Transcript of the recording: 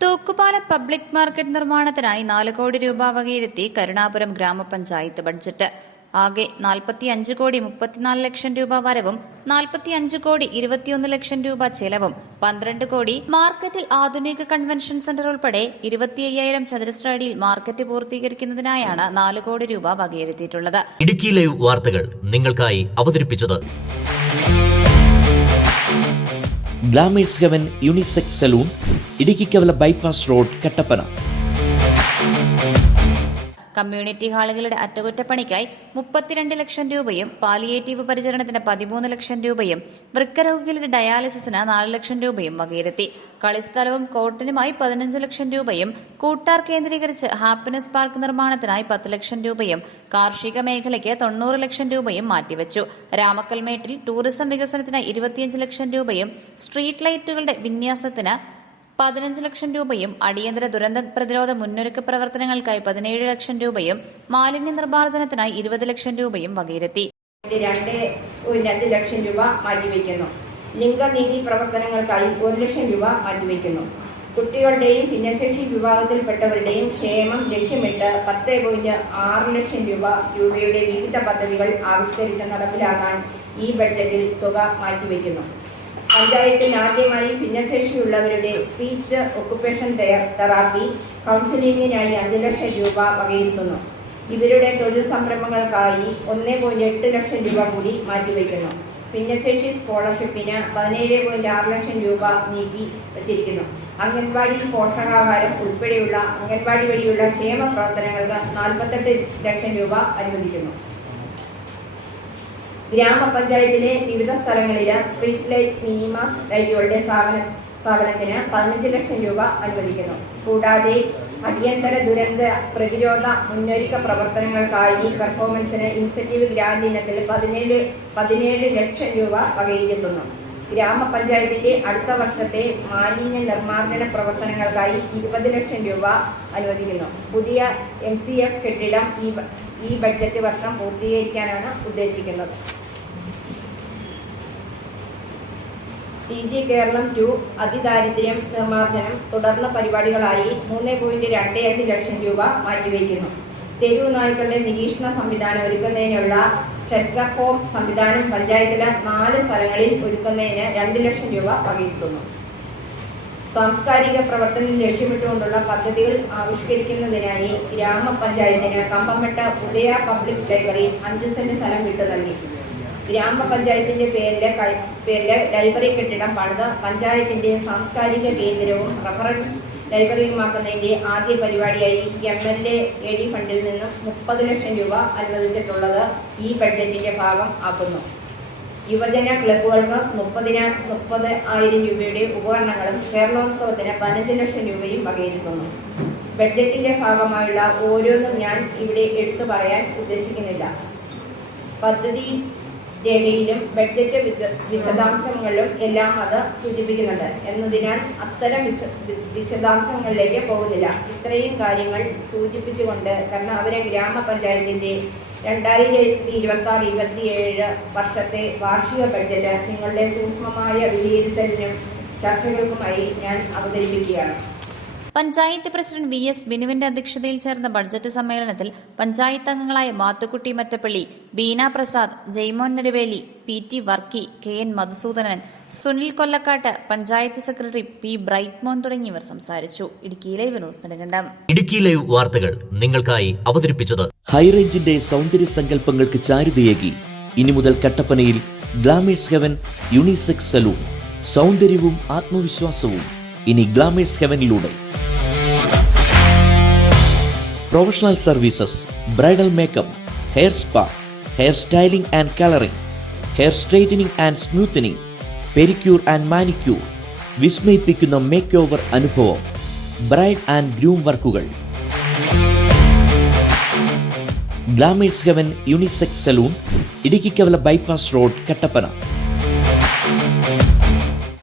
തൂക്കുപാലം public market നിർമ്മാണത്തിനായി 4 കോടി രൂപ വകയിരുത്തി കരുണാപുരം ഗ്രാമപഞ്ചായത്ത് ബഡ്ജറ്റ്. ആകെ 45 കോടി 34 ലക്ഷം രൂപ വരവും 45 കോടി 21 ലക്ഷം രൂപ ചെലവും 12 കോടി മാർക്കറ്റിൽ ആധുനിക കൺവെൻഷൻ സെന്റർ ഉൾപ്പെടെ 25,000 ചതുരശ്ര അടിയിൽ മാർക്കറ്റ് പൂർത്തീകരിക്കുന്നതിനായാണ് 4 കോടി രൂപ വകയിരുത്തിയിട്ടുള്ളത്. ഇടുക്കി ലൈവ് വാർത്തകൾ നിങ്ങൾക്കായി അവതരിപ്പിച്ചത് glamours heaven unisex salon, Idukkikavala bypass road, Kattappana. Community ഹാളുകളുടെ അറ്റകുറ്റപ്പണിക്കായി 32 ലക്ഷം രൂപയും പാലിയേറ്റീവ് പരിചരണത്തിന് 13 ലക്ഷം രൂപയും വൃക്കരോഗികളുടെ ഡയാലിസിസിന് 4 ലക്ഷം രൂപയും വകയിരുത്തി. കളിസ്ഥലവും കോർട്ടിനുമായി 15 ലക്ഷം രൂപയും കൂട്ടാർ കേന്ദ്രീകരിച്ച് ഹാപ്പിനെസ് പാർക്ക് നിർമ്മാണത്തിനായി 10 ലക്ഷം രൂപയും കാർഷിക മേഖലയ്ക്ക് 90 ലക്ഷം രൂപയും മാറ്റിവച്ചു. രാമക്കൽമേട്ടിൽ ടൂറിസം വികസനത്തിന് 25 ലക്ഷം രൂപയും സ്ട്രീറ്റ് ലൈറ്റുകളുടെ വിന്യാസത്തിന് 15 ലക്ഷം രൂപയും അടിയന്തര ദുരന്ത പ്രതിരോധ മുന്നൊരുക്ക പ്രവർത്തനങ്ങൾക്കായി 17 ലക്ഷം രൂപയും മാലിന്യ നിർമ്മാർജ്ജനത്തിനായി 20 ലക്ഷം രൂപയും വകയിരുത്തി. 2 ലക്ഷം രൂപ മാറ്റിവെക്കുന്നു. ലിംഗനീതി പ്രവർത്തനങ്ങൾക്കായി 1 ലക്ഷം രൂപ മാറ്റിവെക്കുന്നു. കുട്ടികളുടെയും ഭിന്നശേഷി വിഭാഗത്തിൽപ്പെട്ടവരുടെയും ക്ഷേമം ലക്ഷ്യമിട്ട് 10.6 ലക്ഷം രൂപയുടെ വിവിധ പദ്ധതികൾ ആവിഷ്കരിച്ച് നടപ്പിലാക്കാൻ ഈ ബഡ്ജറ്റിൽ തുക മാറ്റിവെക്കുന്നു. പഞ്ചായത്തിൽ ആദ്യമായി ഭിന്നശേഷിയുള്ളവരുടെ സ്പീച്ച് ഒക്കുപേഷൻ തെറാപ്പി കൗൺസിലിംഗിനായി 5 ലക്ഷം രൂപ വകയിരുത്തുന്നു. ഇവരുടെ തൊഴിൽ സംരംഭങ്ങൾക്കായി 1.8 ലക്ഷം രൂപ കൂടി മാറ്റിവെക്കുന്നു. ഭിന്നശേഷി സ്കോളർഷിപ്പിന് 17.6 ലക്ഷം രൂപ നീക്കി വച്ചിരിക്കുന്നു. അംഗൻവാടി പോഷകാഹാരം ഉൾപ്പെടെയുള്ള അംഗൻവാടി വഴിയുള്ള ക്ഷേമ പ്രവർത്തനങ്ങൾക്ക് 48 ലക്ഷം രൂപ അനുവദിക്കുന്നു. ഗ്രാമപഞ്ചായത്തിലെ വിവിധ സ്ഥലങ്ങളിൽ സ്ട്രീറ്റ് ലൈറ്റ് മിനിമാസ് ലൈറ്റുകളുടെ സ്ഥാപനത്തിന് 15 ലക്ഷം രൂപ അനുവദിക്കുന്നു. കൂടാതെ അടിയന്തര ദുരന്ത പ്രതിരോധ മുന്നൊരുക്ക പ്രവർത്തനങ്ങൾക്കായി പെർഫോമൻസിന് ഇൻസെന്റീവ് ഗ്രാന്റ് ഇനത്തിൽ 17 ലക്ഷം രൂപ വകയിരുത്തുന്നു. ഗ്രാമപഞ്ചായത്തിന്റെ അടുത്ത വർഷത്തെ മാലിന്യ നിർമ്മാർജ്ജന പ്രവർത്തനങ്ങൾക്കായി 20 ലക്ഷം രൂപ അനുവദിക്കുന്നു. പുതിയ MCF കെട്ടിടം ഈ ബഡ്ജറ്റ് വർഷം പൂർത്തീകരിക്കാനാണ് ഉദ്ദേശിക്കുന്നത്. TG കേരളം 2 അതിദാരിദ്ര്യം നിർമ്മാർജ്ജനം തുടർന്ന പരിപാടികളായി 3.25 ലക്ഷം രൂപ മാറ്റിവെക്കുന്നു. തെരുവു നായ്ക്കളുടെ നിരീക്ഷണ സംവിധാനം ഒരുക്കുന്നതിനുള്ള ഷെൽട്ടർ ഹോം സംവിധാനം പഞ്ചായത്തിലെ 4 സ്ഥലങ്ങളിൽ ഒരുക്കുന്നതിന് 2 ലക്ഷം രൂപ വകയിരുത്തുന്നു. സാംസ്കാരിക പ്രവർത്തനം ലക്ഷ്യമിട്ടുകൊണ്ടുള്ള പദ്ധതികൾ ആവിഷ്കരിക്കുന്നതിനായി ഗ്രാമപഞ്ചായത്തിന് കമ്പംമെട്ട ഉദയ പബ്ലിക് ലൈബ്രറി 5 സെന്റ് സ്ഥലം വിട്ടു നൽകി. ഗ്രാമപഞ്ചായത്തിന്റെ പേരിലെ ലൈബ്രറി കെട്ടിടം പണിത് പഞ്ചായത്തിന്റെ സാംസ്കാരിക കേന്ദ്രവും റഫറൻസ് ലൈബ്രറിയുമാക്കുന്നതിന്റെ ആദ്യ പരിപാടിയായി MLA AD ഫണ്ടിൽ നിന്നും 30 ലക്ഷം രൂപ അനുവദിച്ചിട്ടുള്ളത് ഈ ബഡ്ജറ്റിന്റെ ഭാഗം ആക്കുന്നു. യുവജന ക്ലബ്ബുകൾക്ക് 30,000 രൂപയുടെ ഉപകരണങ്ങളും കേരളോത്സവത്തിന് 15 ലക്ഷം രൂപയും വകയിരുത്തുന്നു. ബഡ്ജറ്റിന്റെ ഭാഗമായുള്ള ഓരോന്നും ഞാൻ ഇവിടെ എടുത്തു പറയാൻ ഉദ്ദേശിക്കുന്നില്ല. പദ്ധതി രേഖയിലും ബഡ്ജറ്റ് വിശദാംശങ്ങളിലും എല്ലാം അത് സൂചിപ്പിക്കുന്നുണ്ട് എന്നതിനാൽ അത്തരം വിശദാംശങ്ങളിലേക്ക് പോകുന്നില്ല. ഇത്രയും കാര്യങ്ങൾ സൂചിപ്പിച്ചുകൊണ്ട് കരുണാപുരം ഗ്രാമപഞ്ചായത്തിന്റെ 2026-27 വർഷത്തെ വാർഷിക ബഡ്ജറ്റ് നിങ്ങളുടെ സൂക്ഷ്മമായ വിലയിരുത്തലിനും ചർച്ചകൾക്കുമായി ഞാൻ അവതരിപ്പിക്കുകയാണ്. പഞ്ചായത്ത് പ്രസിഡന്റ് VS ബിനുവിന്റെ അധ്യക്ഷതയിൽ ചേർന്ന ബഡ്ജറ്റ് സമ്മേളനത്തിൽ പഞ്ചായത്ത് അംഗങ്ങളായ Mathukutty Mattappally, Beena Prasad, Jaimon Neduveli, PT Varkey, KN Madhusoodanan, Sunil Kollakkattu, panchayat secretary P Brightmon തുടങ്ങിയവർ സംസാരിച്ചു. Idukki live news Nedumkandam. Idukki live വാർത്തകൾ നിങ്ങൾക്കായി അവതരിപ്പിച്ചത് ഹൈറേഞ്ചിന്റെ സൗന്ദര്യ സങ്കല്പങ്ങൾക്ക് ചാരുതയേകി ഇനി മുതൽ കട്ടപ്പനയിൽ ഗ്ലാമേഴ്സ് ഹെവൻ യൂണിസെക്സ് സലൂൺ. സൗന്ദര്യവും ആത്മവിശ്വാസവും ഇനി ഗ്ലാമേഴ്സ് ഹെവനിലൂടെ. Professional services, bridal makeup, hair spa, hair styling and colouring, hair straightening and smoothening, pedicure and manicure, വിസ്മയിപ്പിക്കുന്ന മേക്ക് ഓവർ അനുഭവം, ബ്രൈഡ് ആൻഡ് ഗ്രൂം വർക്കുകൾ. Glamours heaven unisex salon, Idukkikavala bypass road, Kattappana.